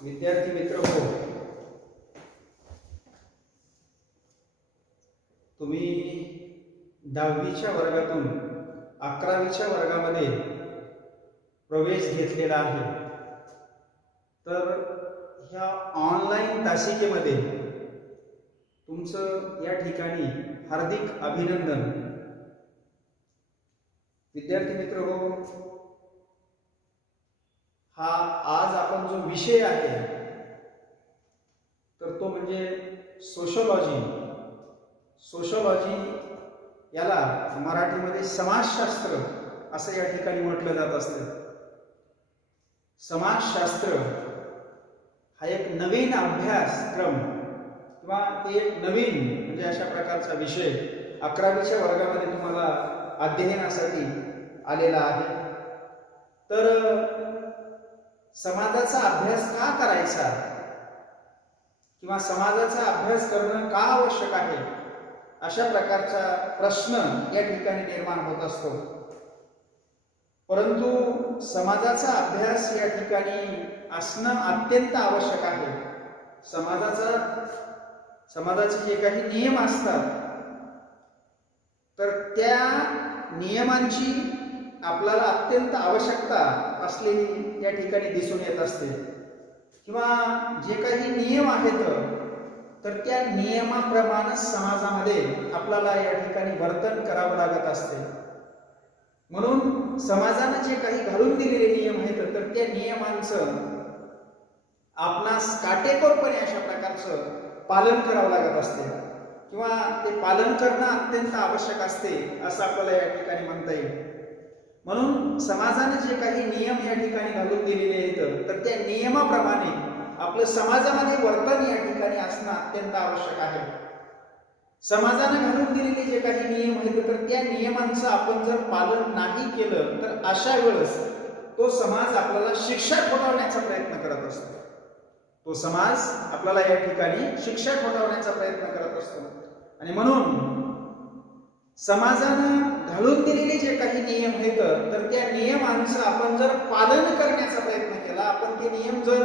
विद्यार्थी मित्र हो, तुम्ही 10वीच्या वर्गातून 11वीच्या वर्गामध्ये प्रवेश घेतलेला आहे. तर ह्या ऑनलाईन तासिकेमध्ये तुमचं या ठिकाणी हार्दिक अभिनंदन. विद्यार्थी मित्र हो, हा आज आपण जो विषय आहे तर तो म्हणजे सोशोलॉजी. याला मराठीमध्ये समाजशास्त्र असं या ठिकाणी म्हटलं जात असतं. समाजशास्त्र हा एक नवीन अभ्यासक्रम किंवा एक नवीन म्हणजे अशा प्रकारचा विषय 11वीच्या वर्गामध्ये तुम्हाला अध्ययनासाठी आलेला आहे. तर समाजाचा अभ्यास का करायचा किंवा समाजाचा अभ्यास करणं का आवश्यक आहे, अशा प्रकारचा प्रश्न या ठिकाणी निर्माण होत असतो. परंतु समाजाचा अभ्यास या ठिकाणी असणं अत्यंत आवश्यक आहे. समाजाचे जे काही नियम असतात तर त्या नियमांची आपल्याला अत्यंत आवश्यकता असलेली या ठिकाणी दिसून येत असते. किंवा जे काही नियम आहेत तर त्या नियमाप्रमाणे समाजामध्ये आपल्याला या ठिकाणी वर्तन करावं लागत असते. म्हणून समाजाने जे काही घालून दिलेले नियम आहेत तर त्या नियमांचं आपणास काटेकोरपणे अशा प्रकारचं पालन करावं लागत असते किंवा ते पालन करणं अत्यंत आवश्यक असते असं आपल्याला या ठिकाणी म्हणता येईल. म्हणून समाजाने जे काही नियम या ठिकाणी घालून दिलेले आहेत तर त्या नियमाप्रमाणे आपलं समाजामध्ये वर्तन या ठिकाणी असणं अत्यंत आवश्यक आहे. समाजाने घालून दिलेले जे काही नियम आहेत तर त्या नियमांचं आपण जर पालन नाही केलं तर अशा वेळेस तो समाज आपल्याला शिक्षा ठोठावण्याचा प्रयत्न करत असतो. तो समाज आपल्याला या ठिकाणी शिक्षा ठोठावण्याचा प्रयत्न करत असतो. आणि म्हणून समाजानं घालून दिलेले जे काही नियम आहेत तर त्या नियमांचं आपण जर पालन करण्याचा प्रयत्न केला, आपण ते नियम जर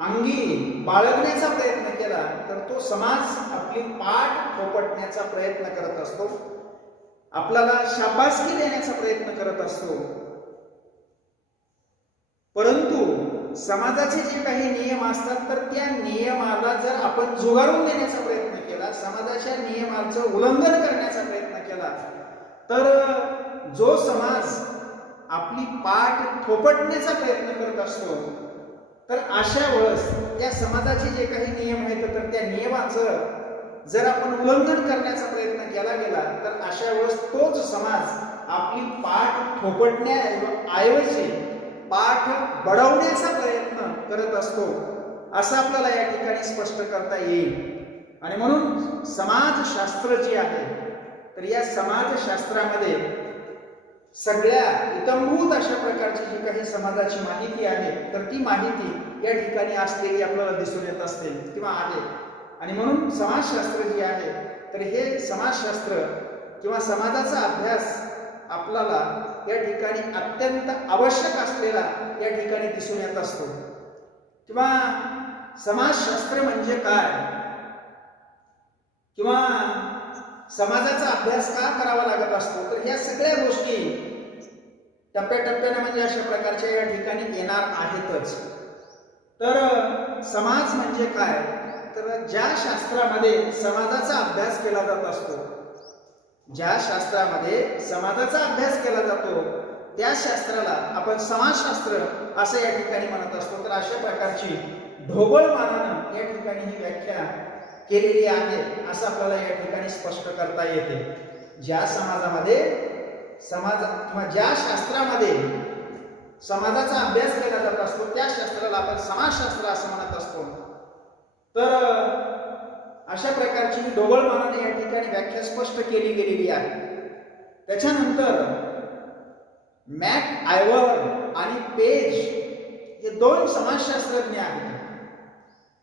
अंगी बाळगण्याचा प्रयत्न केला तर तो समाज आपली पाठ थोपटण्याचा प्रयत्न करत असतो, आपल्याला शाबासकी देण्याचा प्रयत्न करत असतो. परंतु समाजाचे जे काही नियम असतात तर त्या नियमाला जर आपण झुगारून देण्याचा प्रयत्न केला, समाजाच्या नियमांचं उल्लंघन करण्याचा प्रयत्न केला तर जो समाज आपली पाठ थोपटण्याचा प्रयत्न करत असतो तर अशा वेळेस त्या समाजाचे जे काही नियम आहेत तर त्या नियमाचं जर आपण उल्लंघन करण्याचा प्रयत्न केला गेला तर अशा वेळेस तोच समाज आपली पाठ थोपटण्याऐवजी पाठ बढवण्याचा प्रयत्न करत असतो असं आपल्याला या ठिकाणी स्पष्ट करता येईल. आणि म्हणून समाजशास्त्र जे आहे तर या समाजशास्त्रामध्ये सगळ्या इतंभूत अशा प्रकारची जी काही समाजाची माहिती आहे तर ती माहिती या ठिकाणी असलेली आपल्याला दिसून येत असते किंवा आहे. आणि म्हणून समाजशास्त्र जे आहे तर हे समाजशास्त्र किंवा समाजाचा अभ्यास आपल्याला या ठिकाणी अत्यंत आवश्यक असलेला या ठिकाणी दिसून येत असतो. किंवा समाजशास्त्र म्हणजे काय किंवा समाजाचा अभ्यास का करावा लागत असतो तर ह्या सगळ्या गोष्टी टप्प्याटप्प्याने म्हणजे अशा प्रकारच्या या ठिकाणी येणार आहेतच. तर समाज म्हणजे काय तर ज्या शास्त्रामध्ये समाजाचा अभ्यास केला जात असतो, ज्या शास्त्रामध्ये समाजाचा अभ्यास केला जातो त्या शास्त्राला आपण समाजशास्त्र असं या ठिकाणी म्हणत असतो. तर अशा प्रकारची ढोबळमानानं या ठिकाणी ही व्याख्या केलेली आहे असं आपल्याला या ठिकाणी स्पष्ट करता येते. ज्या समाजामध्ये किंवा ज्या शास्त्रामध्ये समाजाचा अभ्यास केला जात असतो त्या शास्त्राला आपण समाजशास्त्र असं म्हणत असतो. तर अशा प्रकारची ढोबळमानाने या ठिकाणी व्याख्या स्पष्ट केली गेलेली आहे. त्याच्यानंतर मॅक आयव्हर आणि पेज हे दोन समाजशास्त्रज्ञ आहेत.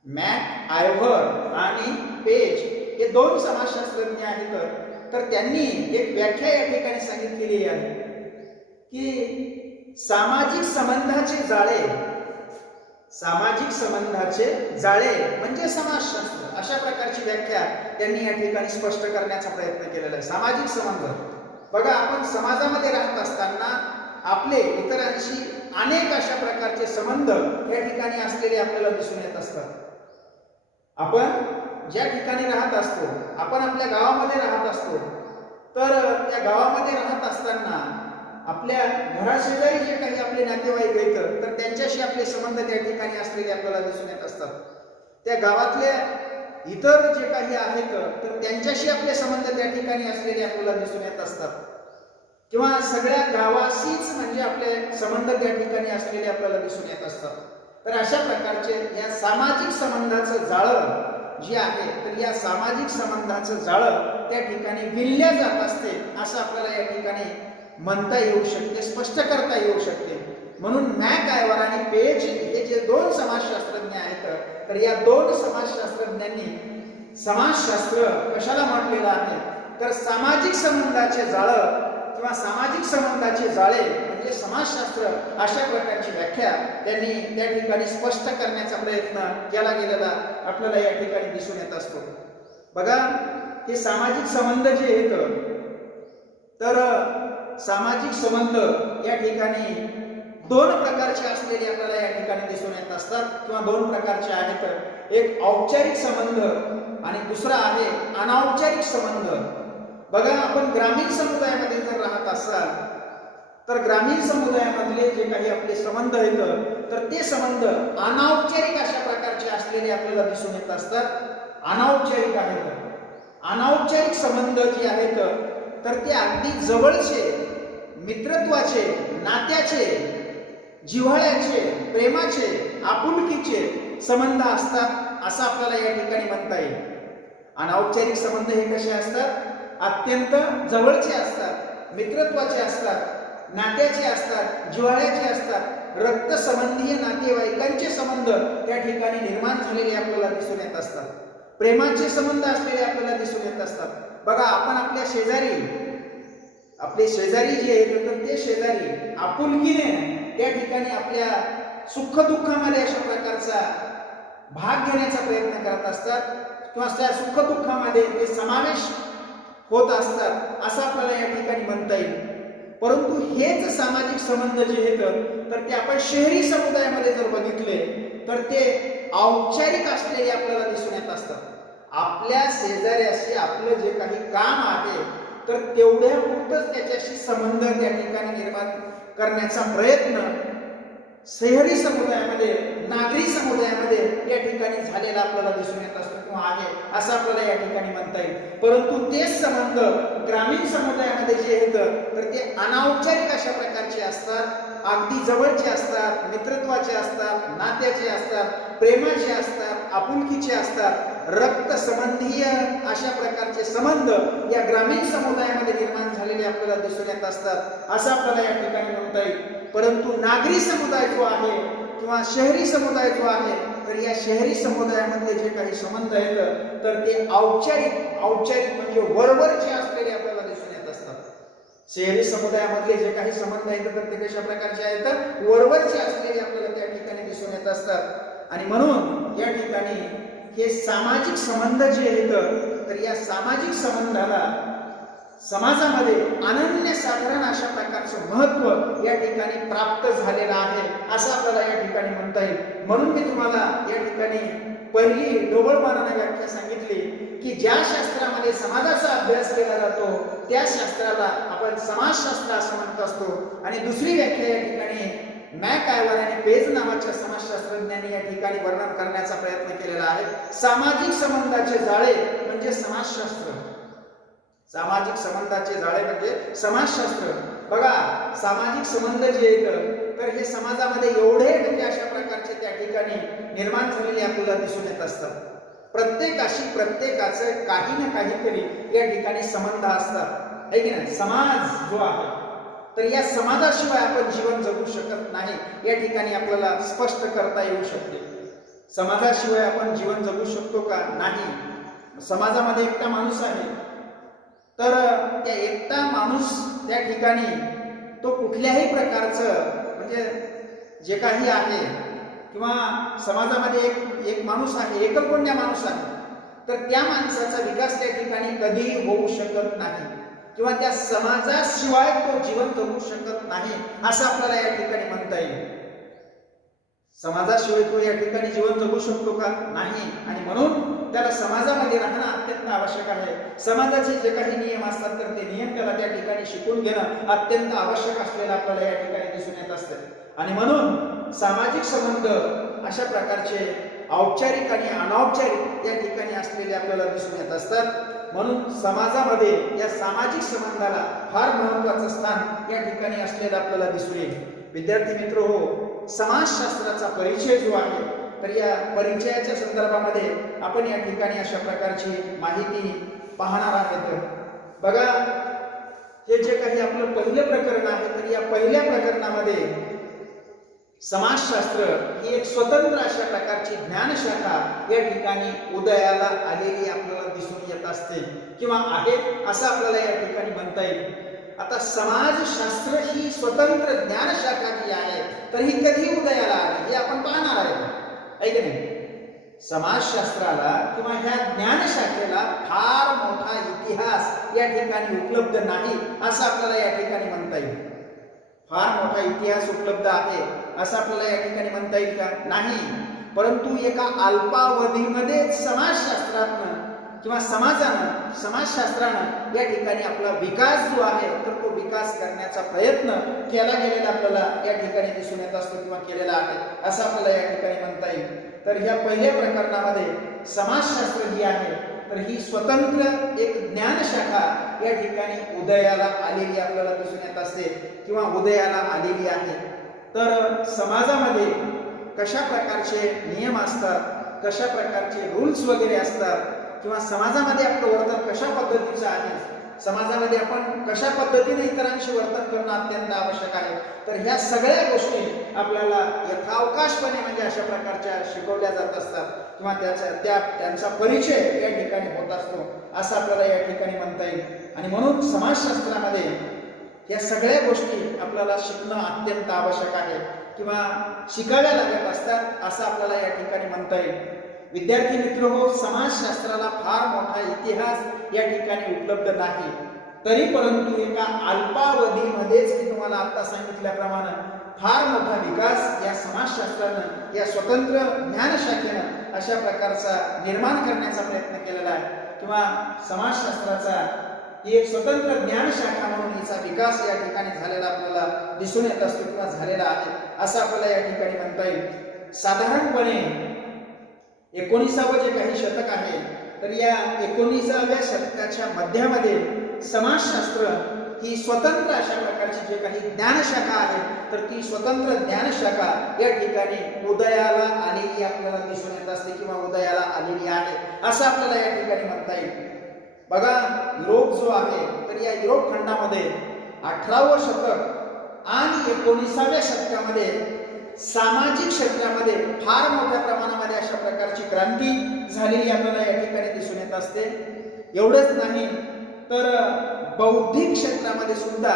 मॅक आयव्हर आणि पेज हे दोन समाजशास्त्रज्ञ आहेत. तर त्यांनी एक व्याख्या या ठिकाणी सांगितलेली आहे की सामाजिक संबंधाचे जाळे सामाजिक संबंधाचे जाळे म्हणजे समाजशास्त्र, अशा प्रकारची व्याख्या त्यांनी या ठिकाणी स्पष्ट करण्याचा प्रयत्न केलेला आहे. सामाजिक संबंध, बघा आपण समाजामध्ये राहत असताना आपले इतरांशी अनेक अशा प्रकारचे संबंध या ठिकाणी असलेले आपल्याला दिसून येत असतात. आपण ज्या ठिकाणी राहत असतो, आपण आपल्या गावामध्ये राहत असतो, तर त्या गावामध्ये राहत असताना आपल्या घराशेजारी जे काही आपले नातेवाईक आहेत तर त्यांच्याशी आपले संबंध त्या ठिकाणी असलेले आपल्याला दिसून येत असतात. त्या गावातल्या इतर जे काही आहेत तर त्यांच्याशी आपले संबंध त्या ठिकाणी असलेले आपल्याला दिसून येत असतात, किंवा सगळ्या गावाशीच म्हणजे आपले संबंध त्या ठिकाणी असलेले आपल्याला दिसून येत असतात. तर अशा प्रकारचे या सामाजिक संबंधाचं जाळं जे आहे तर या सामाजिक संबंधाचं जाळं त्या ठिकाणी विणल्या जात असते असं आपल्याला या ठिकाणी म्हणता येऊ शकते, स्पष्ट करता येऊ शकते. म्हणून मॅकआयव्हर आणि पेज हे जे दोन समाजशास्त्रज्ञ आहेत तर या दोन समाजशास्त्रज्ञांनी समाजशास्त्र कशाला म्हटलेलं आहे तर सामाजिक संबंधाचे जाळं किंवा सामाजिक संबंधाचे जाळे म्हणजे समाजशास्त्र, अशा प्रकारची व्याख्या त्यांनी त्या ठिकाणी स्पष्ट करण्याचा प्रयत्न केला गेलेला आपल्याला या ठिकाणी दिसून येत असतो. बघा हे सामाजिक संबंध जे आहेत तर सामाजिक संबंध या ठिकाणी दोन प्रकारचे असलेले आपल्याला या ठिकाणी दिसून येत असतात किंवा दोन प्रकारचे आहेत. एक औपचारिक संबंध आणि दुसरा आहे अनौपचारिक संबंध. बघा आपण ग्रामीण समुदायामध्ये जर राहत असाल तर ग्रामीण समुदायामधले जे काही आपले संबंध आहेत तर ते संबंध अनौपचारिक अशा प्रकारचे असलेले आपल्याला दिसून येत असतात. अनौपचारिक आहेत. अनौपचारिक संबंध जे आहेत तर ते अगदी जवळचे, मित्रत्वाचे, नात्याचे, जिव्हाळ्याचे, प्रेमाचे, आपुलकीचे संबंध असतात असं आपल्याला या ठिकाणी म्हणता येईल. अनौपचारिक संबंध हे कसे असतात, अत्यंत जवळचे असतात, मित्रत्वाचे असतात, नात्याचे असतात, जिव्हाळ्याचे असतात, रक्तसंबंधीय नातेवाईकांचे संबंध त्या ठिकाणी निर्माण झालेले आपल्याला दिसून येत असतात. प्रेमाचे संबंध असलेले आपल्याला दिसून येत असतात. बघा आपण आपल्या आपले शेजारी जे आहेत तर ते शेजारी आपुलकीने त्या ठिकाणी आपल्या सुखदुःखामध्ये अशा प्रकारचा भाग घेण्याचा प्रयत्न करत असतात किंवा त्या सुखदुःखामध्ये ते समावेश होत असतात असं आपल्याला या ठिकाणी म्हणता येईल. परंतु हेच सामाजिक संबंध जे आहेत तर ते आपण शहरी समुदायामध्ये जर बघितले तर ते औपचारिक असलेले आपल्याला दिसून येत असतात. आपल्या शेजाऱ्याशी आपलं जे काही काम आहे तर तेवढ्या पुरतच त्याच्याशी संबंध त्या ठिकाणी निर्माण करण्याचा प्रयत्न शहरी समुदायामध्ये, नागरी समुदायामध्ये या ठिकाणी झालेला आपल्याला दिसून येत असतो किंवा आहे असं आपल्याला या ठिकाणी म्हणता येईल. परंतु तेच संबंध ग्रामीण समुदायामध्ये जे आहेत तर ते अनौपचारिक अशा प्रकारचे असतात, अगदी जवळचे असतात, मित्रत्वाचे असतात, नात्याचे असतात, प्रेमाचे असतात, आपुलकीचे असतात, रक्तसंबंधीय अशा प्रकारचे संबंध या ग्रामीण समुदायामध्ये निर्माण झालेले आपल्याला दिसून येत असतात असं आपल्याला या ठिकाणी म्हणता येईल. परंतु नागरी समुदाय जो आहे किंवा शहरी समुदाय जो आहे तर या शहरी समुदायामधले जे काही संबंध आहेत तर ते औपचारिक म्हणजे वरवरचे असलेले आपल्याला दिसून येत असतात. शहरी समुदायामधले जे काही संबंध आहेत तर ते कशा प्रकारचे आहेत, वरवरचे असलेले आपल्याला त्या ठिकाणी दिसून येत असतात. आणि म्हणून या ठिकाणी हे सामाजिक संबंध जे आहेत तर या सामाजिक संबंधाला समाजामध्ये अनन्यसाधारण अशा प्रकारचं महत्त्व या ठिकाणी प्राप्त झालेलं आहे असं आपल्याला या ठिकाणी म्हणता येईल. म्हणून मी तुम्हाला या ठिकाणी पहिली ढोबळमानाने व्याख्या सांगितली की ज्या शास्त्रामध्ये समाजाचा अभ्यास केला जातो त्या शास्त्राला आपण समाजशास्त्र असं म्हणत असतो. आणि दुसरी व्याख्या या ठिकाणी मॅकआयव्हर आणि पेज नावाच्या समाजशास्त्रज्ञांनी या ठिकाणी वर्णन करण्याचा प्रयत्न केलेला आहे. सामाजिक संबंधाचे जाळे म्हणजे समाजशास्त्र. सामाजिक संबंधाचे जाळे म्हणजे समाजशास्त्र. बघा सामाजिक संबंध जे आहेत तर हे समाजामध्ये एवढे म्हणजे अशा प्रकारचे त्या ठिकाणी निर्माण झालेले आपल्याला दिसून येत असतात. प्रत्येकाचं काही ना काहीतरी या ठिकाणी संबंध असतात है की नाही. समाज जो आहे तर या समाजाशिवाय आपण जीवन जगू शकत नाही या ठिकाणी आपल्याला स्पष्ट करता येऊ शकते. समाजाशिवाय आपण जीवन जगू शकतो का, नाही. समाजामध्ये एकटा माणूस आहे तर त्या एकटा माणूस त्या ठिकाणी तो कुठल्याही प्रकारचं म्हणजे जे काही आहे किंवा समाजामध्ये एक माणूस आहे, एकलकोंड्या माणूस आहे, तर त्या माणसाचा विकास त्या ठिकाणी कधी होऊ शकत नाही किंवा त्या समाजाशिवाय तो जीवन जगू शकत नाही असं आपल्याला या ठिकाणी म्हणता येईल. समाजाशिवाय तो या ठिकाणी जीवन जगू शकतो का? नाही. आणि म्हणून त्याला समाजामध्ये राहणं अत्यंत आवश्यक आहे. समाजाचे जे काही नियम असतात तर ते नियम त्याला त्या ठिकाणी शिकून घेणं अत्यंत आवश्यक असलेलं आपल्याला या ठिकाणी दिसून येत असते. आणि म्हणून सामाजिक संबंध अशा प्रकारचे औपचारिक आणि अनौपचारिक या ठिकाणी असलेले आपल्याला दिसून येत असतात. म्हणून समाजामध्ये या सामाजिक संबंधाला फार महत्त्वाचं स्थान या ठिकाणी असलेलं आपल्याला दिसून येईल. विद्यार्थी मित्र हो, समाजशास्त्राचा परिचय जो आहे तर या परिचयाच्या संदर्भामध्ये आपण या ठिकाणी अशा प्रकारची माहिती पाहणार आहोत. बघा, हे जे काही आपलं पहिलं प्रकरण आहे तर या पहिल्या प्रकरणामध्ये समाजशास्त्र ही एक स्वतंत्र अशा प्रकारची ज्ञानशाखा या ठिकाणी उदयाला आलेली आपल्याला दिसून येत असते किंवा आहे असं आपल्याला या ठिकाणी म्हणता येईल. आता समाजशास्त्र ही स्वतंत्र ज्ञानशाखा जी आहे तर ही कधी उदयाला आली हे आपण पाहणार आहे. ऐक नाही, समाजशास्त्राला किंवा ह्या ज्ञानशाखेला फार मोठा इतिहास या ठिकाणी उपलब्ध नाही असं आपल्याला या ठिकाणी म्हणता येईल. फार मोठा इतिहास उपलब्ध आहे असं आपल्याला या ठिकाणी म्हणता येईल का? नाही. परंतु एका अल्पावधीमध्ये समाजशास्त्रानं किंवा समाजशास्त्रानं या ठिकाणी आपला विकास जो आहे तर तो विकास करण्याचा प्रयत्न केला गेलेला आपल्याला या ठिकाणी दिसून येत असतो किंवा केलेला आहे असं आपल्याला या ठिकाणी म्हणता येईल. तर ह्या पहिल्या प्रकरणामध्ये समाजशास्त्र जी आहे तर ही स्वतंत्र एक ज्ञानशाखा या ठिकाणी उदयाला आलेली आपल्याला दिसून येत असते किंवा उदयाला आलेली आहे. तर समाजामध्ये कशा प्रकारचे नियम असतात, कशा प्रकारचे रूल्स वगैरे असतात किंवा समाजामध्ये आपलं वर्तन कशा पद्धतीचं आहे, समाजामध्ये आपण कशा पद्धतीने इतरांशी वर्तन करणं अत्यंत आवश्यक आहे. तर ह्या सगळ्या गोष्टी आपल्याला यथावकाशपणे म्हणजे अशा प्रकारच्या शिकवल्या जात असतात किंवा त्यांचा परिचय या ठिकाणी होत असतो असं आपल्याला या ठिकाणी म्हणता येईल. आणि म्हणून समाजशास्त्रामध्ये या सगळ्या गोष्टी आपल्याला शिकणं अत्यंत आवश्यक आहे किंवा शिकाव्या लागत असतात असं आपल्याला या ठिकाणी म्हणता येईल. विद्यार्थी मित्र हो, समाजशास्त्राला फार मोठा इतिहास या ठिकाणी उपलब्ध नाही, तरी परंतु एका अल्पावधीमध्येच मी तुम्हाला आता सांगितल्याप्रमाणे फार मोठा विकास या समाजशास्त्रानं या स्वतंत्र ज्ञानशाखेनं अशा प्रकारचा निर्माण करण्याचा प्रयत्न केलेला आहे किंवा समाजशास्त्राचा ही एक स्वतंत्र ज्ञानशाखा म्हणून हिचा विकास या ठिकाणी झालेला आपल्याला दिसून येत असतो किंवा झालेला आहे असं आपल्याला या ठिकाणी म्हणता येईल. साधारणपणे 19वे जे काही शतक आहे तर या 19व्या शतकाच्या मध्यामध्ये समाजशास्त्र ही स्वतंत्र अशा प्रकारची जे काही ज्ञानशाखा आहे तर ती स्वतंत्र ज्ञानशाखा या ठिकाणी उदयाला आलेली आपल्याला दिसून येत असते किंवा उदयाला आलेली आहे असं आपल्याला या ठिकाणी म्हणता येईल. बघा, युरोप जो आहे तर या युरोप खंडामध्ये 18वं शतक आणि 19व्या शतकामध्ये सामाजिक क्षेत्रामध्ये फार मोठ्या प्रमाणामध्ये अशा प्रकारची क्रांती झालेली आपल्याला या ठिकाणी दिसून येत असते. एवढंच नाही तर बौद्धिक क्षेत्रामध्ये सुद्धा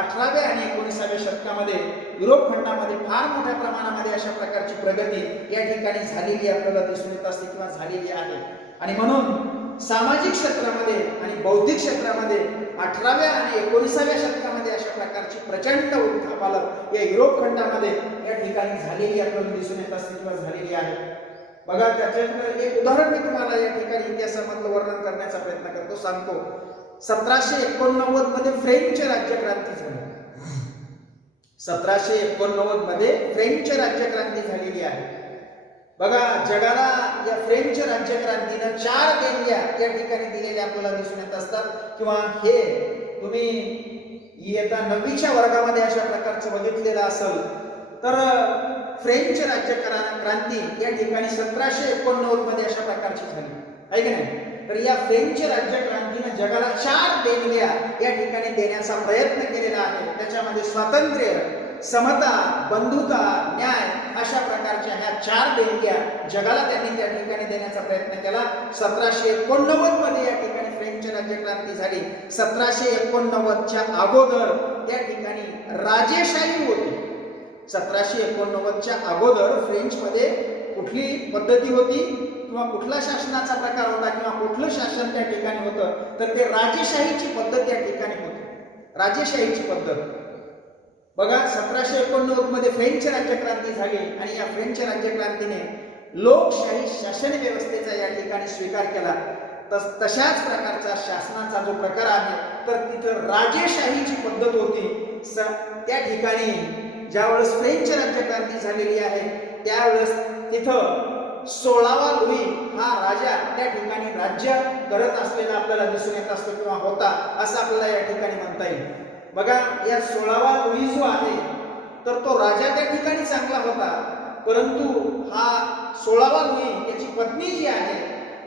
18व्या आणि 19व्या शतकामध्ये युरोप खंडामध्ये फार मोठ्या प्रमाणामध्ये अशा प्रकारची प्रगती या ठिकाणी झालेली आपल्याला दिसून येत असते किंवा झालेली आहे. आणि म्हणून सामाजिक क्षेत्रामध्ये आणि बौद्धिक क्षेत्रामध्ये 18व्या आणि 19व्या शतकामध्ये अशा प्रकारची प्रचंड उठापालक या युरोप खंडामध्ये या ठिकाणी झालेली आपल्याला दिसून येत असते किंवा झालेली आहे. बघा, त्याच्यात एक उदाहरण मी तुम्हाला या ठिकाणी इतिहासामधलं वर्णन करण्याचा प्रयत्न करतो, सांगतो. 1789 मध्ये फ्रेंच राज्यक्रांती झाली. 1789 मध्ये फ्रेंच राज्यक्रांती झालेली आहे. बघा, जगाला या फ्रेंच राज्यक्रांतीनं 4 देणग्या या ठिकाणी दिलेल्या आपल्याला दिसून येत असतात किंवा हे तुम्ही इयत्ता 9वीच्या वर्गामध्ये अशा प्रकारचं बघितलेलं असेल. तर फ्रेंच राज्यक्रांती या ठिकाणी 1789 मध्ये अशा प्रकारची झाली आहे की नाही. तर या फ्रेंच राज्यक्रांतीनं जगाला 4 देणग्या या ठिकाणी देण्याचा प्रयत्न केलेला आहे. त्याच्यामध्ये स्वातंत्र्य, समता, बंधुता, न्याय अशा प्रकारच्या ह्या 4 देणग्या जगाला त्यांनी त्या ठिकाणी देण्याचा प्रयत्न केला. 1789 मध्ये या ठिकाणी फ्रेंच राज्यक्रांती झाली. 1789च्या अगोदर त्या ठिकाणी राजेशाही होती. 1789च्या अगोदर फ्रेंचमध्ये कुठली पद्धती होती किंवा कुठला शासनाचा प्रकार होता किंवा कुठलं शासन त्या ठिकाणी होतं, तर ते राजेशाहीची पद्धत त्या ठिकाणी होती. राजेशाहीची पद्धत बघा, 1789 मध्ये फ्रेंच राज्यक्रांती झाली आणि या फ्रेंच राज्यक्रांतीने लोकशाही शासन व्यवस्थेचा या ठिकाणी स्वीकार केला. तशाच प्रकारचा शासनाचा जो प्रकार आहे, तर तिथं राजेशाहीची पद्धत होती. त्या ठिकाणी ज्यावेळेस फ्रेंच राज्यक्रांती झालेली आहे त्यावेळेस तिथं 16वा लुई हा राजा त्या ठिकाणी राज्य करत असलेला आपल्याला दिसून येत असतो किंवा होता असं आपल्याला या ठिकाणी म्हणता येईल. बघा, या 16वा लुई जो आहे तर तो राजा त्या ठिकाणी चांगला होता, परंतु हा 16वा लुई त्याची पत्नी जी आहे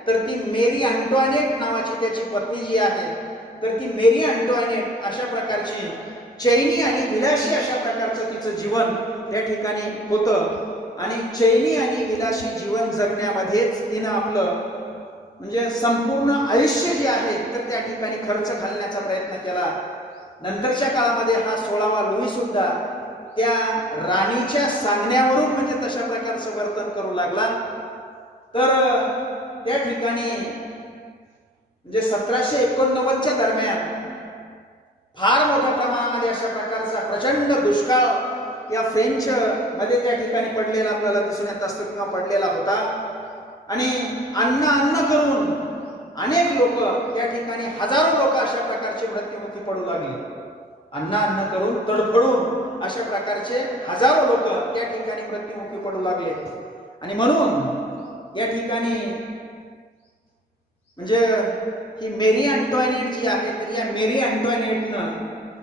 तर ती मेरी अँटोइनेट नावाची त्याची पत्नी जी आहे तर ती मेरी अँटोइनेट अशा प्रकारची चैनी आणि विलासी अशा प्रकारचं तिचं जीवन त्या ठिकाणी होतं. आणि चैनी आणि विलासी जीवन जगण्यामध्येच तिनं आपलं म्हणजे संपूर्ण आयुष्य जे आहे तर त्या ठिकाणी खर्च घालण्याचा प्रयत्न केला. नंतरच्या काळामध्ये हा 16वा लुई सुद्धा त्या राणीच्या सांगण्यावरून म्हणजे तशा प्रकारचं वर्तन करू लागला. तर त्या ठिकाणी म्हणजे 1789च्या दरम्यान फार मोठ्या प्रमाणामध्ये अशा प्रकारचा प्रचंड दुष्काळ या फ्रेंच मध्ये त्या ठिकाणी पडलेला आपल्याला दिसून येत असतो किंवा पडलेला होता. आणि अन्न करून अनेक लोक त्या ठिकाणी हजारो लोक अशा प्रकारचे मृत्युमुखी पडू लागले. अन्न करून तडफडून अशा प्रकारचे हजारो लोक त्या ठिकाणी मृत्युमुखी पडू लागले. आणि म्हणून या ठिकाणी म्हणजे ही मेरी अँटोइनेट जी आहे तर या मेरी अँटोइनेटनं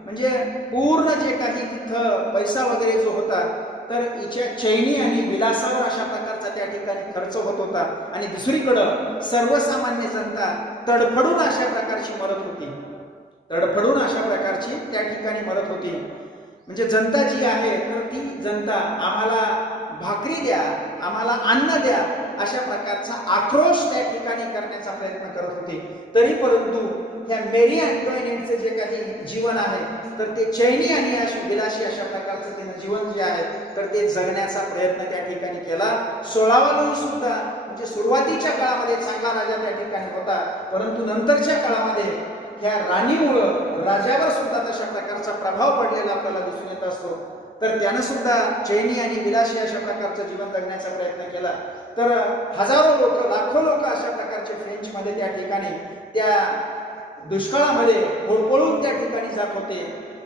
म्हणजे पूर्ण जे काही तिथं पैसा वगैरे जो होता तर हिच्या चैनी आणि विलासावर अशा प्रकारचा त्या ठिकाणी खर्च होत होता. आणि दुसरीकडं सर्वसामान्य जनता तडफडून अशा प्रकारची मरत होती. तडफडून अशा प्रकारची त्या ठिकाणी मरत होती. म्हणजे जनता जी आहे तर ती जनता आम्हाला भाकरी द्या, आम्हाला अन्न द्या अशा प्रकारचा आक्रोश त्या ठिकाणी करण्याचा प्रयत्न करत होते. तरी परंतु ह्या मेरी अँटोइनेटचे जे काही जीवन आहे तर ते चैनी आणि विलासी अशा प्रकारचं तिनं जीवन जे आहे तर ते जगण्याचा प्रयत्न त्या ठिकाणी केला. 16वा लुई सुद्धा म्हणजे सुरुवातीच्या काळामध्ये चांगला राजा त्या ठिकाणी होता, परंतु नंतरच्या काळामध्ये ह्या राणीमुळं राजावर सुद्धा तशा प्रकारचा प्रभाव पडलेला आपल्याला दिसून येत असतो. तर त्यानं सुद्धा चैनी आणि विलासी अशा प्रकारचं जीवन जगण्याचा प्रयत्न केला. तर हजारो लोक, लाखो लोक अशा प्रकारचे फ्रेंच मध्ये त्या ठिकाणी त्या दुष्काळामध्ये होळपळून त्या ठिकाणी जात होते.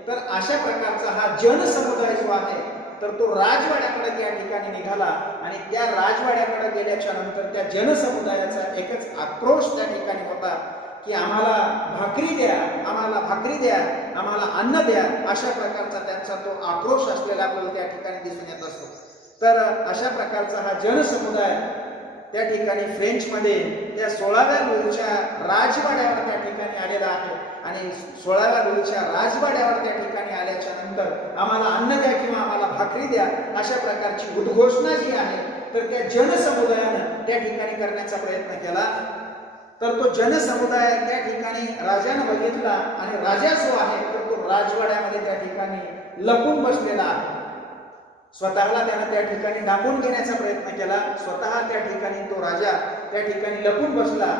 तर अशा प्रकारचा हा जनसमुदाय जो आहे तर तो राजवाड्याकडे त्या ठिकाणी निघाला. आणि त्या राजवाड्याकडे गेल्याच्या नंतर त्या जनसमुदायाचा एकच आक्रोश त्या ठिकाणी होता की आम्हाला भाकरी द्या, आम्हाला भाकरी द्या, आम्हाला अन्न द्या अशा प्रकारचा त्यांचा तो आक्रोश असलेला आपल्याला त्या ठिकाणी दिसून येत असतो. तर अशा प्रकारचा हा जनसमुदाय त्या ठिकाणी फ्रेंच मध्ये त्या 16व्या लुईच्या राजवाड्यावर त्या ठिकाणी आलेला आहे. आणि 16व्या लुईच्या राजवाड्यावर त्या ठिकाणी आल्याच्या नंतर आम्हाला अन्न द्या किंवा आम्हाला भाकरी द्या अशा प्रकारची उद्घोषणा जी आहे तर त्या जनसमुदायानं त्या ठिकाणी करण्याचा प्रयत्न केला. तर तो जनसमुदाय त्या ठिकाणी राजानं बघितला आणि राजा जो आहे तर तो राजवाड्यामध्ये त्या ठिकाणी लपून बसलेला आहे. स्वतःला त्यानं त्या ठिकाणी डांबून घेण्याचा प्रयत्न केला. स्वतः त्या ठिकाणी तो राजा त्या ठिकाणी लपून बसला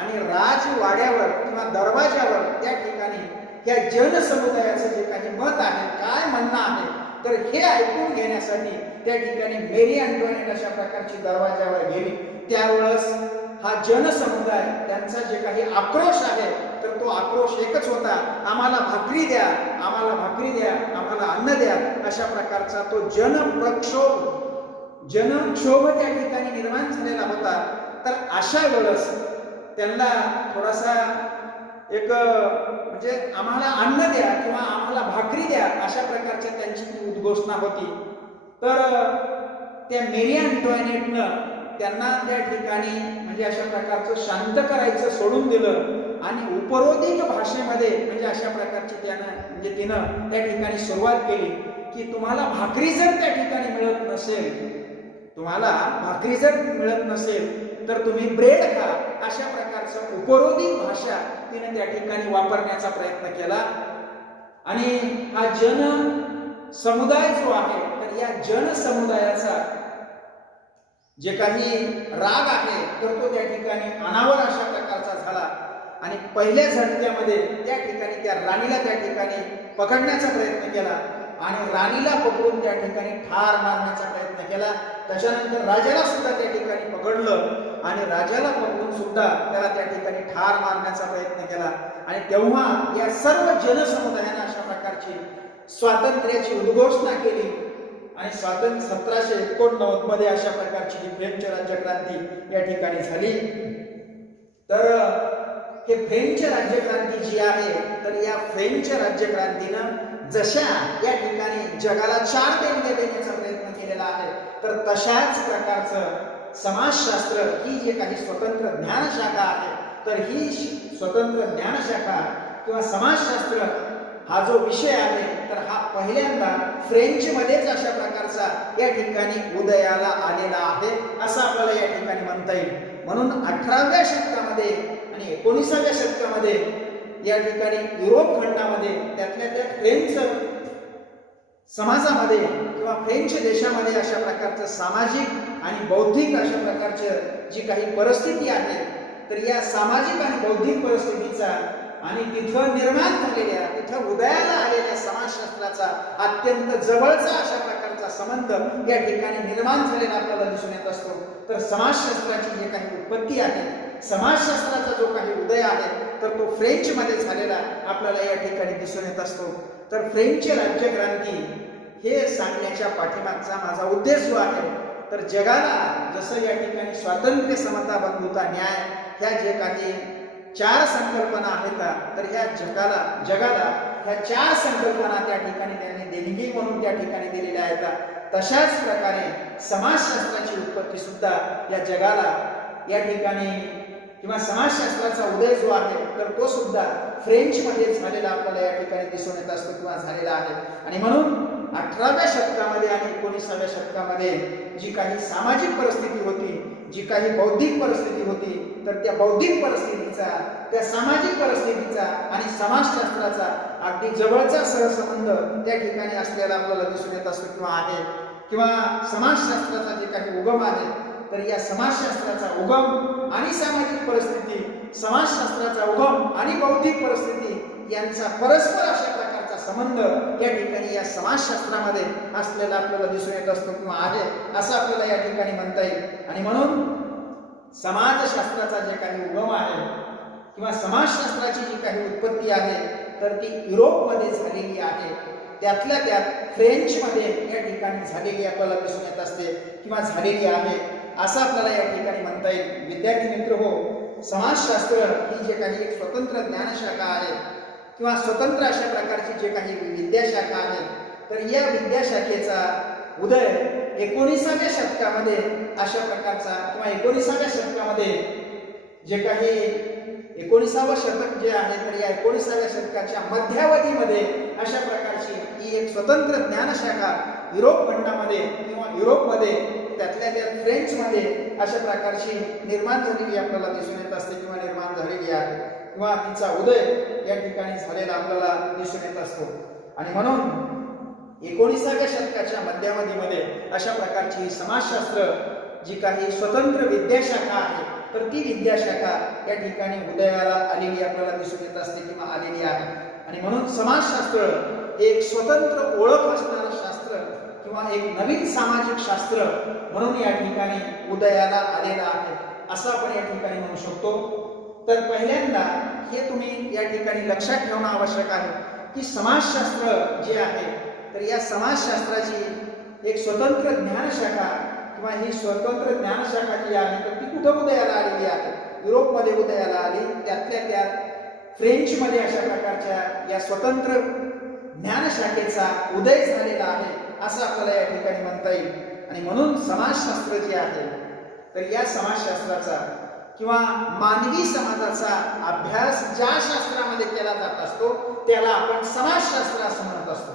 आणि राजवाड्यावर किंवा दरवाजावर त्या ठिकाणी या जनसमुदायाचं जे काही मत आहे, काय म्हणणं आहे तर हे ऐकून घेण्यासाठी त्या ठिकाणी मेरी अँटोइनेट अशा प्रकारची दरवाजावर गेली. त्यावेळेस हा जनसमुदाय त्यांचा जे काही आक्रोश आहे तर तो आक्रोश एकच होता, आम्हाला भाकरी द्या, आम्हाला भाकरी द्या, आम्हाला अन्न द्या अशा प्रकारचा तो जनक्षोभ त्या ठिकाणी निर्माण झालेला होता. तर अशा वेळेस त्यांना थोडासा एक म्हणजे आम्हाला अन्न द्या किंवा आम्हाला भाकरी द्या अशा प्रकारच्या त्यांची ती उद्घोषणा होती. तर त्या मेरी अँटोइनेटनं त्यांना त्या ठिकाणी म्हणजे अशा प्रकारचं शांत करायचं सोडून दिलं आणि उपरोधिक भाषेमध्ये म्हणजे अशा प्रकारची तिनं त्या ठिकाणी सुरुवात केली की तुम्हाला भाकरी जर त्या ठिकाणी मिळत नसेल तर तुम्ही ब्रेड खा अशा प्रकारचं उपरोधिक भाषा तिने त्या ठिकाणी वापरण्याचा प्रयत्न केला. आणि हा जन समुदाय जो आहे तर तर या जनसमुदायाचा जे काही राग आहे तर तो त्या ठिकाणी अनावर अशा प्रकारचा झाला आणि पहिल्या झटक्यामध्ये त्या ठिकाणी त्या राणीला त्या ठिकाणी पकडण्याचा प्रयत्न केला आणि राणीला पकडून त्या ठिकाणी ठार मारण्याचा प्रयत्न केला. त्याच्यानंतर राजाला सुद्धा त्या ठिकाणी पकडलं आणि राजाला पकडून सुद्धा त्याला त्या ठिकाणी ठार मारण्याचा प्रयत्न केला. आणि तेव्हा या सर्व जनसमुदायाने अशा प्रकारची स्वातंत्र्याची उद्घोषणा केली आणि 1789 मध्ये अशा प्रकारची जी फ्रेंच राज्यक्रांती या ठिकाणी झाली. तर हे फ्रेंच राज्यक्रांती जी आहे तर या फ्रेंच राज्यक्रांतीनं जशा या ठिकाणी जगाला 4 देणगे देण्याचा प्रयत्न केलेला आहे तर तशाच प्रकारचं समाजशास्त्र ही जे काही स्वतंत्र ज्ञानशाखा आहे तर ही स्वतंत्र ज्ञानशाखा किंवा समाजशास्त्र हा जो विषय आहे तर हा पहिल्यांदा फ्रेंच मध्येच अशा प्रकारचा या ठिकाणी उदयाला आलेला आहे असं आपल्याला या ठिकाणी म्हणता येईल. म्हणून 18व्या शतकामध्ये आणि 19व्या शतकामध्ये या ठिकाणी युरोप खंडामध्ये त्यातल्या त्या फ्रेंच समाजामध्ये किंवा फ्रेंच देशामध्ये अशा प्रकारचं सामाजिक आणि बौद्धिक अशा प्रकारचं जी काही परिस्थिती आहे तर या सामाजिक आणि बौद्धिक परिस्थितीचा आणि तिथं निर्माण झालेल्या तिथं उदयाला आलेल्या समाजशास्त्राचा अत्यंत जवळचा अशा प्रकारचा संबंध या ठिकाणी निर्माण झालेला आपल्याला दिसून येत असतो. तर समाजशास्त्राची जी काही उत्पत्ती आहे समाजशास्त्राचा जो काही उदय आहे तर तो फ्रेंच मध्ये झालेला आपल्याला या ठिकाणी दिसून येत असतो. तर फ्रेंच राज्यक्रांती हे सांगण्याच्या पाठीमागचा माझा उद्देश जो आहे तर जगाला जसं या ठिकाणी स्वातंत्र्य, समता, बंधुता, न्याय ह्या जे काही 4 संकल्पना आहेत तर ह्या जगाला ह्या 4 संकल्पना त्या ठिकाणी त्यांनी देणगी म्हणून त्या ठिकाणी दिलेल्या आहेत. तशाच प्रकारे समाजशास्त्राची उत्पत्ती सुद्धा या जगाला या ठिकाणी किंवा समाजशास्त्राचा उदय जो आहे तर तो सुद्धा फ्रेंच मध्ये झालेला आपल्याला या ठिकाणी दिसून येत असतो किंवा झालेला आहे. आणि म्हणून 18व्या शतकामध्ये आणि 19व्या शतकामध्ये जी काही सामाजिक परिस्थिती होती, जी काही बौद्धिक परिस्थिती होती तर त्या बौद्धिक परिस्थितीचा, त्या सामाजिक परिस्थितीचा आणि समाजशास्त्राचा अगदी जवळचा सहसंबंध त्या ठिकाणी असलेला आपल्याला दिसून येत असतो किंवा आहे. किंवा समाजशास्त्राचा जे काही उगम आहे तर या समाजशास्त्राचा उगम आणि सामाजिक परिस्थिती, समाजशास्त्राचा उगम आणि बौद्धिक परिस्थिती यांचा परस्पर अशा प्रकारचा संबंध या ठिकाणी या समाजशास्त्रामध्ये असलेला आपल्याला दिसून येत असतो किंवा आहे असं आपल्याला या ठिकाणी म्हणता येईल. आणि म्हणून समाजशास्त्राचा जे काही उगम आहे किंवा समाजशास्त्राची जी काही उत्पत्ती आहे तर ती युरोपमध्ये झालेली आहे. त्यातल्या त्यात फ्रेंचमध्ये या ठिकाणी झालेली आपल्याला दिसून येत असते किंवा झालेली आहे असं आपल्याला या ठिकाणी म्हणता येईल. विद्यार्थी मित्र हो, समाजशास्त्र ही जे काही एक स्वतंत्र ज्ञानशाखा आहे किंवा स्वतंत्र अशा प्रकारची जे काही विद्याशाखा आहे तर या विद्याशाखेचा उदय 19व्या शतकामध्ये अशा प्रकारचा किंवा 19व्या शतकामध्ये जे काही 19वं शतक जे आहे तर या 19व्या शतकाच्या मध्यावधीमध्ये अशा प्रकारची ही एक स्वतंत्र ज्ञानशाखा युरोप खंडामध्ये किंवा युरोपमध्ये त्यातल्या त्या फ्रेंचमध्ये अशा प्रकारची निर्माण झालेली आपल्याला दिसून येत असते किंवा निर्माण झालेली आहे किंवा तिचा उदय या ठिकाणी झालेला आपल्याला दिसून येत असतो. आणि म्हणून 19व्या शतकाच्या मध्यावधीमध्ये अशा प्रकारची समाजशास्त्र जी काही स्वतंत्र विद्याशाखा आहे तर ती विद्याशाखा या ठिकाणी उदयाला आलेली आपल्याला दिसून येत असते किंवा आलेली आहे. आणि म्हणून समाजशास्त्र एक स्वतंत्र ओळख असणारं शास्त्र किंवा एक नवीन सामाजिक शास्त्र म्हणून या ठिकाणी उदयाला आलेला आहे असं आपण या ठिकाणी म्हणू शकतो. तर पहिल्यांदा हे तुम्ही या ठिकाणी लक्षात ठेवणं आवश्यक आहे की समाजशास्त्र जे आहे तर या समाजशास्त्राची एक स्वतंत्र ज्ञानशाखा किंवा ही स्वतंत्र ज्ञानशाखा जी आहे तर ती कुठं उदयाला आलेली आहे? युरोपमध्ये उदयाला आली. त्यातल्या त्यात फ्रेंचमध्ये अशा प्रकारच्या या स्वतंत्र ज्ञानशाखेचा उदय झालेला आहे असं आपल्याला या ठिकाणी म्हणता येईल. आणि म्हणून समाजशास्त्र जे आहे तर या समाजशास्त्राचा किंवा मानवी समाजाचा अभ्यास ज्या शास्त्रामध्ये केला जात असतो त्याला आपण समाजशास्त्र असं म्हणत असतो.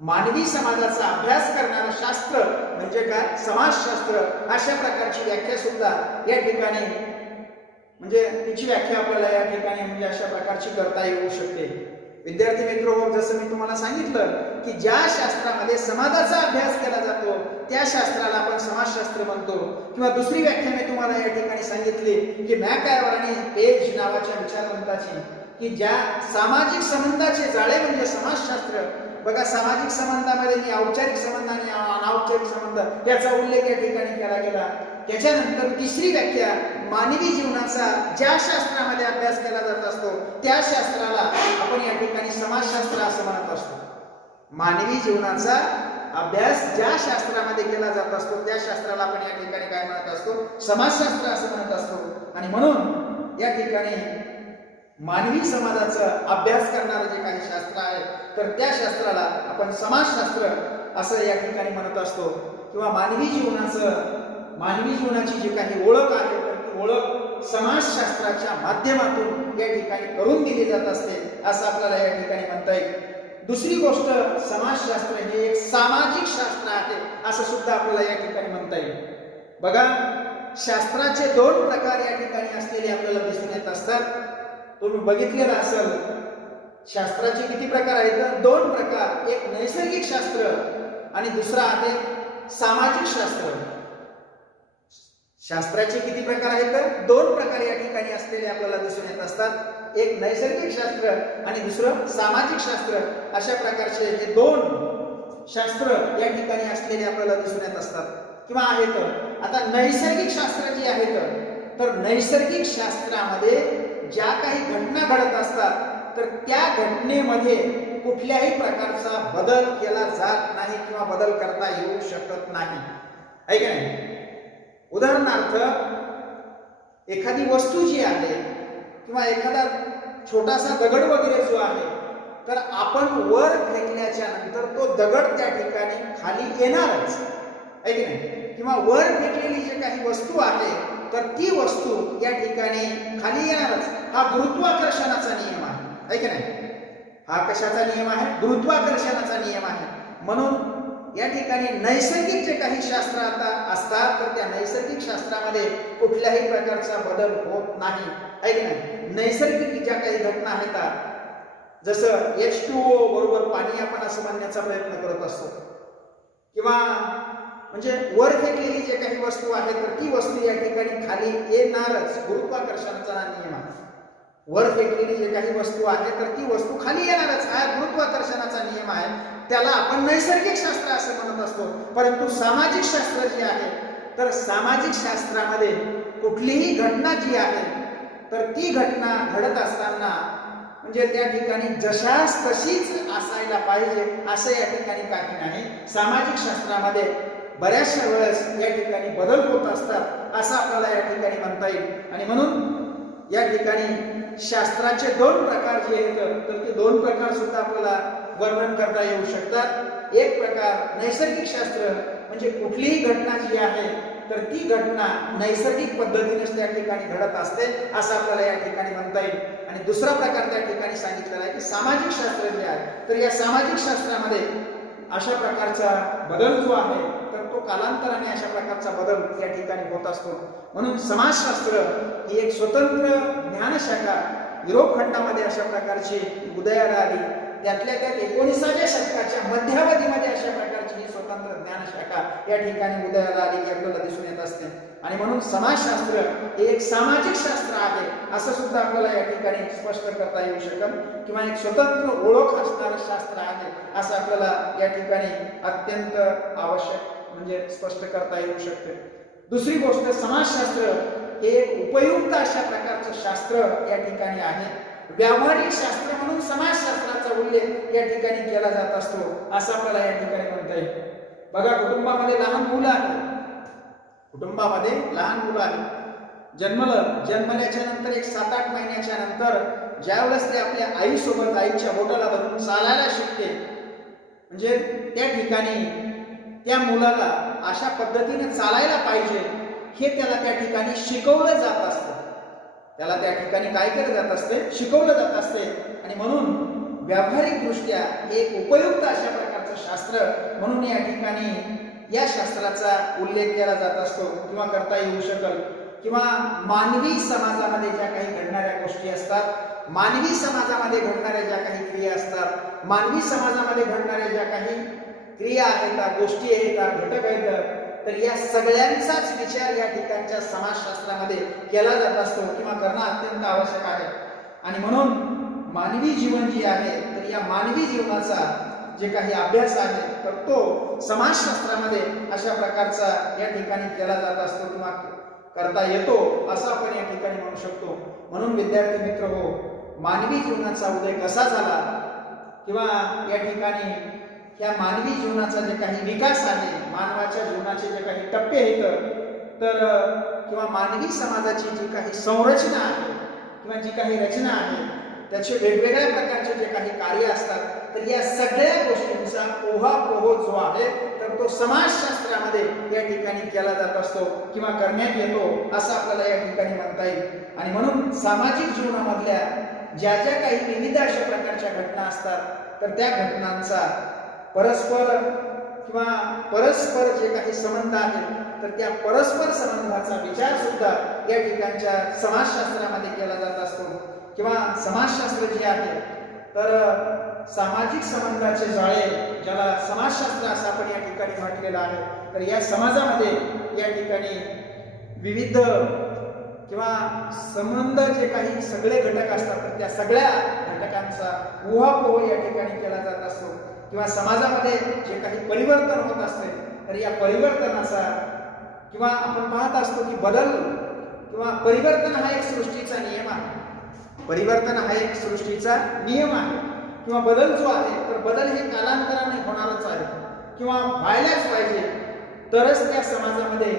मानवी समाजाचा अभ्यास करणारं शास्त्र म्हणजे काय? समाजशास्त्र. अशा प्रकारची व्याख्या सुद्धा या ठिकाणी म्हणजे तिची व्याख्या आपल्याला या ठिकाणी म्हणजे अशा प्रकारची करता येऊ शकते. विद्यार्थी मित्र, जसं मी तुम्हाला सांगितलं की ज्या शास्त्रामध्ये समाजाचा अभ्यास केला जातो त्या शास्त्राला आपण समाजशास्त्र म्हणतो. किंवा दुसरी व्याख्या मी तुम्हाला या ठिकाणी सांगितली की मॅकआयव्हर आणि पेज नावाच्या विचारवंताची, की ज्या सामाजिक संबंधाचे जाळे म्हणजे समाजशास्त्र. बघा, सामाजिक संबंधामध्ये मी औपचारिक संबंध आणि अनौपचारिक संबंध याचा उल्लेख या ठिकाणी केला गेला. त्याच्यानंतर तिसरी व्याख्या, मानवी जीवनाचा ज्या शास्त्रामध्ये अभ्यास केला जात असतो त्या शास्त्राला आपण या ठिकाणी समाजशास्त्र असं म्हणत असतो. मानवी जीवनाचा अभ्यास ज्या शास्त्रामध्ये केला जात असतो त्या शास्त्राला आपण या ठिकाणी काय म्हणत असतो? समाजशास्त्र असं म्हणत असतो. आणि म्हणून या ठिकाणी मानवी समाजाचा अभ्यास करणारं जे काही शास्त्र आहे तर त्या शास्त्राला आपण समाजशास्त्र असं या ठिकाणी म्हणत असतो. किंवा मानवी जीवनाची जी काही ओळख आहे तर ती ओळख समाजशास्त्राच्या माध्यमातून या ठिकाणी करून दिली जात असते असं आपल्याला या ठिकाणी म्हणता येईल. दुसरी गोष्ट, समाजशास्त्र हे एक सामाजिक शास्त्र आहे असं सुद्धा आपल्याला या ठिकाणी म्हणता येईल. बघा, शास्त्राचे दोन प्रकार या ठिकाणी असलेले आपल्याला दिसून येत असतात. तुम्ही बघितलेलं असेल, शास्त्राचे किती प्रकार आहेत? दोन प्रकार. एक नैसर्गिक शास्त्र आणि दुसरा आहे सामाजिक शास्त्र. शास्त्राचे किती प्रकार आहेत? दोन प्रकार या ठिकाणी असलेले आपल्याला दिसून येत असतात. एक नैसर्गिक शास्त्र आणि दुसरं सामाजिक शास्त्र. अशा प्रकारचे हे दोन शास्त्र या ठिकाणी असलेले आपल्याला दिसून येत असतात किंवा आहेत. आता नैसर्गिक शास्त्र जे आहेत तर नैसर्गिक शास्त्रामध्ये ज्या काही घटना घडत असतात तर त्या घटनेमध्ये कुठल्याही प्रकारचा बदल केला जात नाही किंवा बदल करता येऊ शकत नाही, आहे की नाही? उदाहरणार्थ, एखादी वस्तू जी आहे किंवा एखादा छोटासा दगड वगैरे जो आहे तर आपण वर फेकल्याच्या नंतर तो दगड त्या ठिकाणी खाली येणारच, आहे की नाही? किंवा वर फेकलेली जी काही वस्तू आहे तर ती वस्तू या ठिकाणी खाली येणारच. हा गुरुत्वाकर्षणाचा नियम आहे की नाही? हा कशाचा नियम आहे? गुरुत्वाकर्षणाचा नियम आहे. म्हणून या ठिकाणी नैसर्गिक जे काही शास्त्र आता असतात तर त्या नैसर्गिक शास्त्रामध्ये कुठल्याही प्रकारचा बदल होत नाही, आहे की नाही? नैसर्गिक ज्या काही घटना आहेत, जसं H2O बरोबर पाणी आपण असं म्हणण्याचा प्रयत्न करत असतो, किंवा म्हणजे वर फेकलेली जे काही वस्तू आहे तर ती वस्तू या ठिकाणी खाली येणारच. गुरुत्वाकर्षणाचा नियम आहे. वर फेकलेली जे काही वस्तू आहे तर ती वस्तू खाली येणारच. हा गुरुत्वाकर्षणाचा नियम आहे. त्याला आपण नैसर्गिक शास्त्र असं म्हणत असतो. परंतु सामाजिक शास्त्र जे आहे तर सामाजिक शास्त्रामध्ये कुठलीही घटना जी आहे तर ती घटना घडत असताना म्हणजे त्या ठिकाणी जशास तशीच असायला पाहिजे असं या ठिकाणी काही नाही. सामाजिक शास्त्रामध्ये बऱ्याचशा वेळेस या ठिकाणी बदल होत असतात असं आपल्याला या ठिकाणी म्हणता येईल. आणि म्हणून या ठिकाणी शास्त्राचे दोन प्रकार जे आहेत तर ते दोन प्रकार सुद्धा आपल्याला वर्णन करता येऊ शकतात. एक प्रकार नैसर्गिक शास्त्र म्हणजे कुठलीही घटना जी आहे तर ती घटना नैसर्गिक पद्धतीनेच त्या ठिकाणी घडत असते असं आपल्याला या ठिकाणी म्हणता येईल. आणि दुसरा प्रकार त्या ठिकाणी सांगितलेला आहे की सामाजिक शास्त्र जे आहे तर या सामाजिक शास्त्रामध्ये अशा प्रकारचा बदल जो आहे तर तो कालांतराने अशा प्रकारचा बदल या ठिकाणी होत असतो. म्हणून समाजशास्त्र ही एक स्वतंत्र ज्ञानशाखा युरोप खंडामध्ये अशा प्रकारची उदयाला आली. त्यातल्या त्यात 19व्या शतकाच्या मध्यावधीमध्ये अशा प्रकारची ही स्वतंत्र ज्ञानशाखा या ठिकाणी उदयाला आलेली आपल्याला दिसून येत असते. आणि म्हणून समाजशास्त्र हे एक सामाजिक शास्त्र आहे असं सुद्धा आपल्याला या ठिकाणी स्पष्ट करता येऊ शकेल, किंवा एक स्वतंत्र ओळख असणारं शास्त्र आहे असं आपल्याला या ठिकाणी अत्यंत आवश्यक म्हणजे स्पष्ट करता येऊ शकते. दुसरी गोष्ट, समाजशास्त्र हे एक उपयुक्त अशा प्रकारचं शास्त्र या ठिकाणी आहे. व्यावहारिक शास्त्र म्हणून समाजशास्त्राचा उल्लेख या ठिकाणी केला जात असतो असं आपल्याला या ठिकाणी म्हणता येईल. बघा, कुटुंबामध्ये लहान मुलं आहेत, जन्मल्याच्या नंतर एक 7-8 महिन्याच्या नंतर ज्यावेळेस ते आपल्या आईसोबत आईच्या बोटाला धरून चालायला शिकते म्हणजे त्या ठिकाणी त्या मुलाला अशा पद्धतीने चालायला पाहिजे हे त्याला त्या ठिकाणी शिकवलं जात असतं. त्याला त्या ठिकाणी काय केलं जात असते? शिकवलं जात असते. आणि म्हणून व्यावहारिक दृष्ट्या एक उपयुक्त अशा प्रकारचं शास्त्र म्हणून या ठिकाणी या शास्त्राचा उल्लेख केला जात असतो किंवा करता येऊ शकेल. किंवा मानवी समाजामध्ये ज्या काही घडणाऱ्या गोष्टी असतात मानवी समाजामध्ये घडणाऱ्या ज्या काही क्रिया असतात, मानवी समाजामध्ये घडणाऱ्या ज्या काही क्रिया आहेत, गोष्टी आहेत, घटक आहेत, तर या सगळ्यांचाच विचार या ठिकाणच्या समाजशास्त्रामध्ये केला जात असतो किंवा करणं अत्यंत आवश्यक आहे. आणि म्हणून मानवी जीवन जे आहे, तर या मानवी जीवनाचा जे काही अभ्यास आहे, तर तो समाजशास्त्रामध्ये अशा प्रकारचा या ठिकाणी केला जात असतो किंवा करता येतो असं आपण या ठिकाणी म्हणू शकतो. म्हणून विद्यार्थी मित्र हो, मानवी जीवनाचा उदय कसा झाला किंवा या ठिकाणी या मानवी जीवनाचा जे काही विकास आहे, मानवाच्या जीवनाचे जे काही टप्पे आहेत, तर किंवा मानवी समाजाची जी काही संरचना आहे किंवा जी काही रचना आहे, त्याचे वेगवेगळ्या प्रकारचे जे काही कार्य असतात, तर या सगळ्या गोष्टींचा ओहापोह जो आहे, तर तो समाजशास्त्रामध्ये या ठिकाणी केला जात असतो किंवा करण्यात येतो असं आपल्याला या ठिकाणी म्हणता येईल. आणि म्हणून सामाजिक जीवनामधल्या ज्या ज्या काही विविध अशा प्रकारच्या घटना असतात, तर त्या घटनांचा परस्पर जे काही संबंध आहेत, तर त्या परस्पर संबंधाचा विचार सुद्धा या ठिकाणच्या समाजशास्त्रामध्ये केला जात असतो. किंवा समाजशास्त्र जे आहे, तर सामाजिक संबंधाचे जाळे, ज्याला समाजशास्त्र असं आपण या ठिकाणी म्हटलेलं आहे, तर या समाजामध्ये या ठिकाणी विविध किंवा संबंध जे काही सगळे घटक असतात, तर त्या सगळ्या घटकांचा उहापोह या ठिकाणी केला जात असतो. किंवा समाजामध्ये जे काही परिवर्तन होत असते, तर या परिवर्तनाचा किंवा आपण पाहत असतो की बदल किंवा परिवर्तन हा एक सृष्टीचा नियम आहे. परिवर्तन हा एक सृष्टीचा नियम आहे किंवा बदल जो आहे, तर बदल हे कालांतराने होणारच आहे किंवा व्हायलाच पाहिजे, तरच त्या समाजामध्ये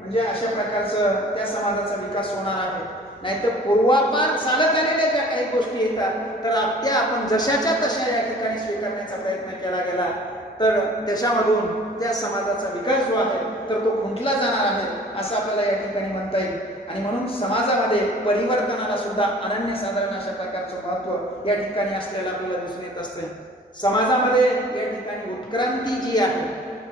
म्हणजे अशा प्रकारचं त्या समाजाचा विकास होणार आहे. नाहीतर पूर्वापार चालत आलेल्या ज्या काही गोष्टी येतात, तर त्या आपण जशाच्या तशा या ठिकाणी स्वीकारण्याचा प्रयत्न केला गेला, तर त्याच्यामधून त्या समाजाचा विकास जो आहे, तर तो खुंटला जाणार आहे असं आपल्याला या ठिकाणी म्हणता येईल. आणि म्हणून समाजामध्ये परिवर्तनाला सुद्धा अनन्यसाधारण अशा प्रकारचं महत्त्व या ठिकाणी असलेलं आपल्याला दिसून येत असते. समाजामध्ये या ठिकाणी उत्क्रांती जी आहे,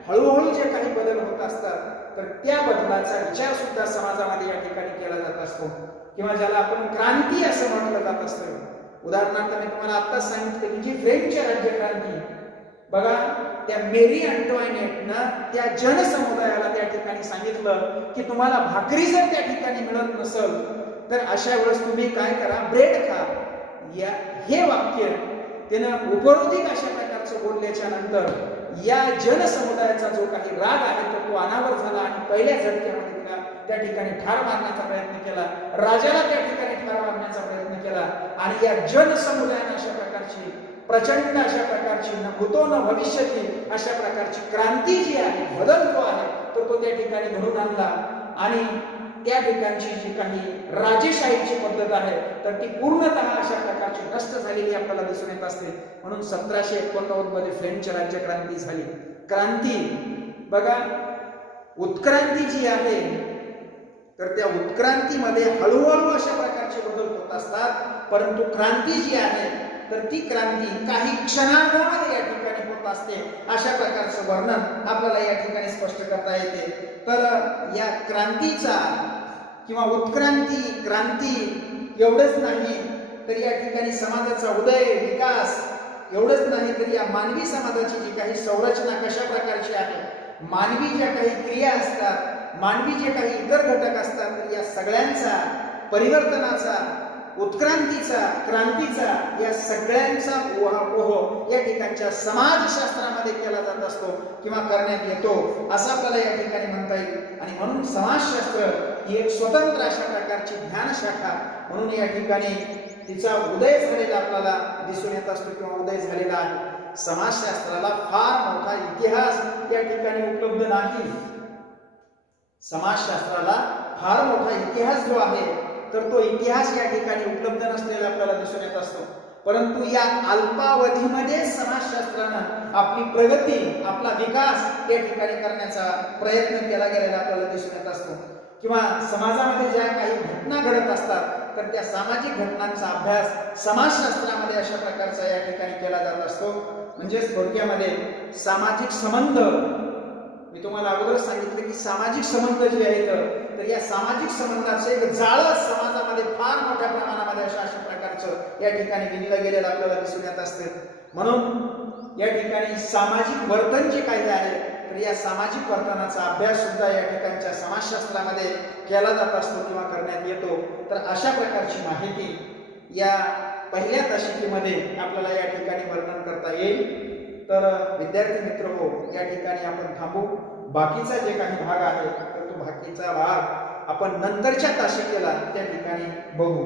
हळूहळू जे काही बदल होत असतात, तर त्या बदलाचा विचार सुद्धा समाजामध्ये या ठिकाणी केला जात असतो किंवा ज्याला आपण क्रांती असं म्हटलं जात असतं. उदाहरणार्थ मी तुम्हाला आत्ताच सांगितलं की जी फ्रेंच राज्यक्रांती बघा, त्या मेरी अँटोइनेटनं त्या जनसमुदायाला त्या ठिकाणी सांगितलं की तुम्हाला भाकरी जर त्या ठिकाणी मिळत नसेल, तर अशा वेळेस तुम्ही काय करा, ब्रेड खा. हे वाक्य त्यानं उपरोधिक अशा प्रकारचं बोलल्याच्या नंतर या जनसमुदायाचा जो काही राग आहे, तर तो अनावर झाला आणि पहिल्या झटक्यामध्ये तिला त्या ठिकाणी ठार मारण्याचा प्रयत्न केला, राजाला त्या ठिकाणी ठार मारण्याचा प्रयत्न केला. आणि या जनसमुदायाने अशा प्रकारची प्रचंड अशा प्रकारची न भूतो न भविष्यती अशा प्रकारची क्रांती जी आहे, बदल जो आहे, तर तो त्या ठिकाणी घडून आणला. आणि त्या ठिकाणची जी काही राजेशाहीची पद्धत आहे, तर ती पूर्णतः अशा प्रकारची नष्ट झालेली आपल्याला दिसून येत असते. म्हणून 1789 मध्ये फ्रेंच राज्यक्रांती झाली. क्रांती बघा, उत्क्रांती जी आहे, तर त्या उत्क्रांतीमध्ये हळूहळू अशा प्रकारचे बदल होत असतात, परंतु क्रांती जी आहे, तर ती क्रांती काही क्षणार्धामध्ये या ठिकाणी होत असते. अशा प्रकारचं वर्णन आपल्याला या ठिकाणी स्पष्ट करता येते. तर या क्रांतीचा किंवा उत्क्रांती, क्रांती एवढंच नाही, तर या ठिकाणी समाजाचा उदय, विकास एवढंच नाही, तर या मानवी समाजाची जी काही संरचना कशा प्रकारची आहे, मानवी ज्या काही क्रिया असतात, मानवी जे काही इतर घटक असतात, तर या सगळ्यांचा परिवर्तनाचा, उत्क्रांतीचा, क्रांतीचा, या सगळ्यांचा ओहापोह या ठिकाणच्या समाजशास्त्रामध्ये केला जात असतो किंवा करण्यात येतो असं आपल्याला या ठिकाणी म्हणता येईल. आणि म्हणून समाजशास्त्र ही एक स्वतंत्र अशा प्रकारची ज्ञानशाखा म्हणून या ठिकाणी तिचा उदय झालेला आपल्याला दिसून येत असतो किंवा उदय झालेला आहे. समाजशास्त्राला फार मोठा इतिहास त्या ठिकाणी उपलब्ध नाही. समाजशास्त्राला फार मोठा इतिहास जो आहे, तर तो इतिहास या ठिकाणी उपलब्ध नसलेला आपल्याला दिसून येत असतो. परंतु या अल्पावधीमध्ये समाजशास्त्रानं आपली प्रगती, आपला विकास या ठिकाणी करण्याचा प्रयत्न केला गेलेला आपल्याला दिसून येत असतो. किंवा समाजामध्ये ज्या काही घटना घडत असतात, तर त्या सामाजिक घटनांचा अभ्यास समाजशास्त्रामध्ये अशा प्रकारचा या ठिकाणी केला जात असतो. म्हणजे थोडक्यामध्ये सामाजिक संबंध मी तुम्हाला अगोदरच सांगितलं की सामाजिक संबंध जे आहेत तर या सामाजिक संबंधाचं एक जाळं समाजामध्ये फार मोठ्या प्रमाणामध्ये अशा प्रकारचं या ठिकाणी विणलं गेलेलं आपल्याला दिसून येत असते. म्हणून या ठिकाणी सामाजिक वर्तन जे काही आहे तर या सामाजिक वर्तनाचा अभ्यास सुद्धा या ठिकाणच्या समाजशास्त्रामध्ये केला जात असतो किंवा करण्यात येतो. तर अशा प्रकारची माहिती या पहिल्या तासिकेमध्ये आपल्याला या ठिकाणी वर्णन करता येईल. तर विद्यार्थी मित्र हो, या ठिकाणी आपण थांबू. बाकीचा जे काही भाग आहे तर तो बाकीचा भाग आपण नंतरच्या तासिकेला त्या ठिकाणी बघू.